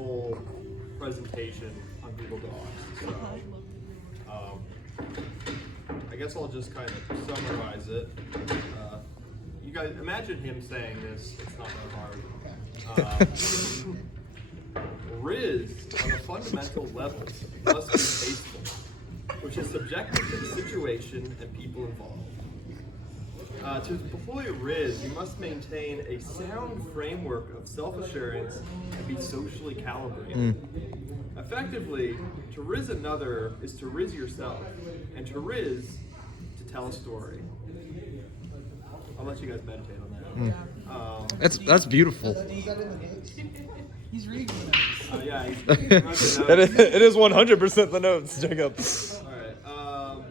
whole presentation on Google Docs. So, I guess I'll just kind of summarize it. You guys, imagine him saying this. It's not that hard. Riz, on a fundamental level, must be tasteful, which is subjective to the situation and people involved. To deploy Riz, you must maintain a sound framework of self-assurance and be socially calibrated. Effectively, to Riz another is to Riz yourself, and to Riz, to tell a story. I'll let you guys meditate on that. That's beautiful. He's reading the notes. Yeah, he's reading the notes. It is 100% the notes, Jacob. All right.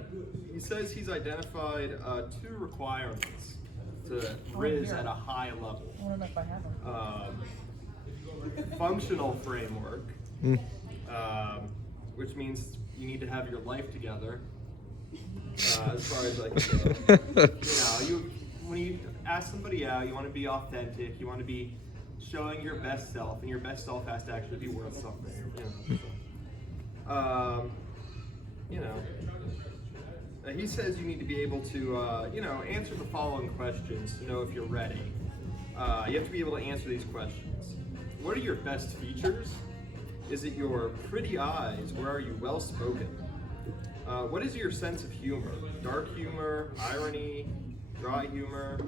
He says he's identified 2 requirements to Riz at a high level. I don't know if I have them. Functional framework, which means you need to have your life together. As far as like, when you ask somebody out, you want to be authentic. You want to be showing your best self, and your best self has to actually be worth something. He says you need to be able to, answer the following questions to know if you're ready. You have to be able to answer these questions. What are your best features? Is it your pretty eyes, or are you well-spoken? What is your sense of humor? Dark humor, irony, dry humor?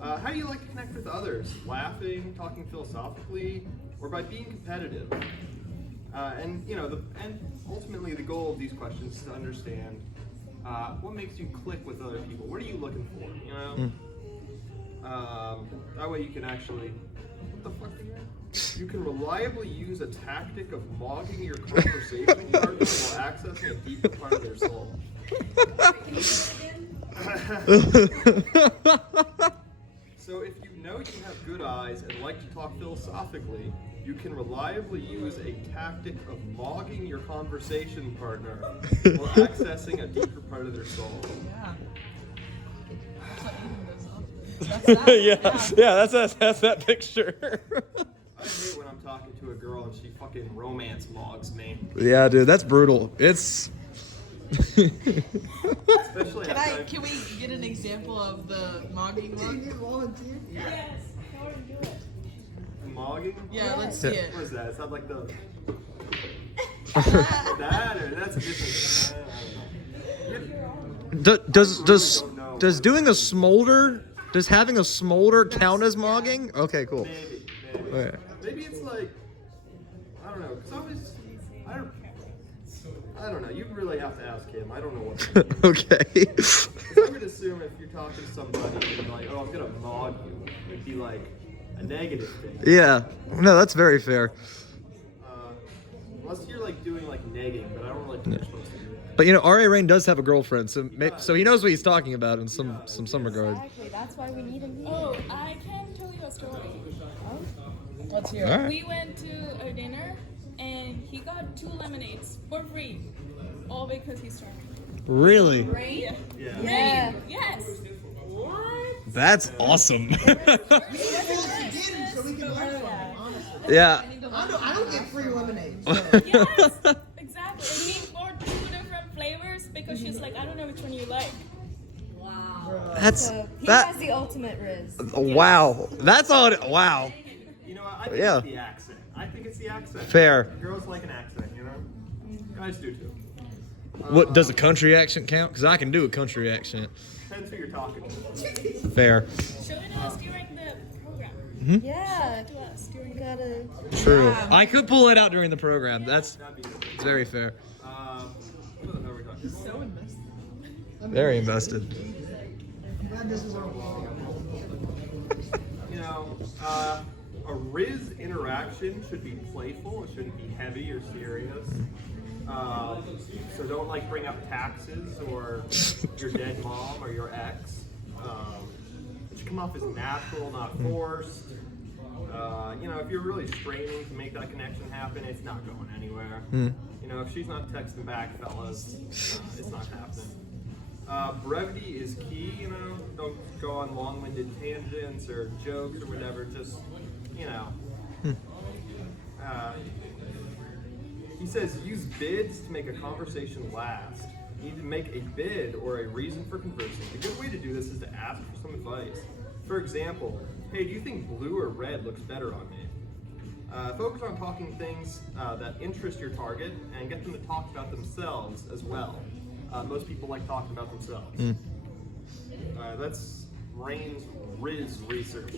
How do you like to connect with others? Laughing, talking philosophically, or by being competitive? And ultimately the goal of these questions is to understand what makes you click with other people. What are you looking for? That way you can actually. What the fuck are you? You can reliably use a tactic of mogging your conversation partner while accessing a deeper part of their soul. So if you know you have good eyes and like to talk philosophically, you can reliably use a tactic of mogging your conversation partner while accessing a deeper part of their soul. Yeah. That's that picture. I hate when I'm talking to a girl and she fucking romance mogs me. Yeah, dude, that's brutal. It's. Especially Can we get an example of the mogging one? Yes, I want to do it. Mogging? Yeah, let's see it. What is that? It's not like the. That or that's a different. Does doing a smolder? Does having a smolder count as mogging? Okay, cool. Maybe. Okay. Maybe it's like, I don't know, because I don't know, you really have to ask him. I don't know what. Okay. Because I would assume if you're talking to somebody and you're like, oh, I'm going to mog you, it'd be like a negative thing. Yeah. No, that's very fair. Unless you're like doing like negging, but I don't really think you're supposed to do that. But R.A. Rain does have a girlfriend, so he knows what he's talking about in some regard. Exactly, that's why we need him. Oh, I can tell you a story. Let's hear it. All right. We went to a dinner and he got 2 lemonades for free, all because he's charming. Really? Rain? Yeah. Yes. What? That's awesome. So we can learn from him, honestly. Yeah. I don't get free lemonade. So. Yes, exactly. And he bought 2 different flavors because she's like, I don't know which one you like. That's So he that. has the ultimate Riz. Wow. That's all. Wow. You know what? I think Yeah. it's the accent. I think it's the accent. Fair. Girls like an accent, you know? Guys do too. What does a country accent count? Because I can do a country accent. Depends who you're talking to. Fair. Show it to us during the program. Yeah. To us during You gotta. True. I could pull it out during the program. That's That'd be good. it's very fair. What the hell are we talking about? So invested. Very invested. I'm glad this is our vlog. A Riz interaction should be playful. It shouldn't be heavy or serious. So don't like bring up taxes or your dead mom or your ex. It should come off as natural, not forced. If you're really straining to make that connection happen, it's not going anywhere. If she's not texting back, fellas, it's not happening. Brevity is key, don't go on long-winded tangents or jokes or whatever, just, He says use bids to make a conversation last. You need to make a bid or a reason for conversing. A good way to do this is to ask for some advice. For example, hey, do you think blue or red looks better on me? Focus on talking things that interest your target and get them to talk about themselves as well. Most people like talking about themselves. That's Rain's Riz research.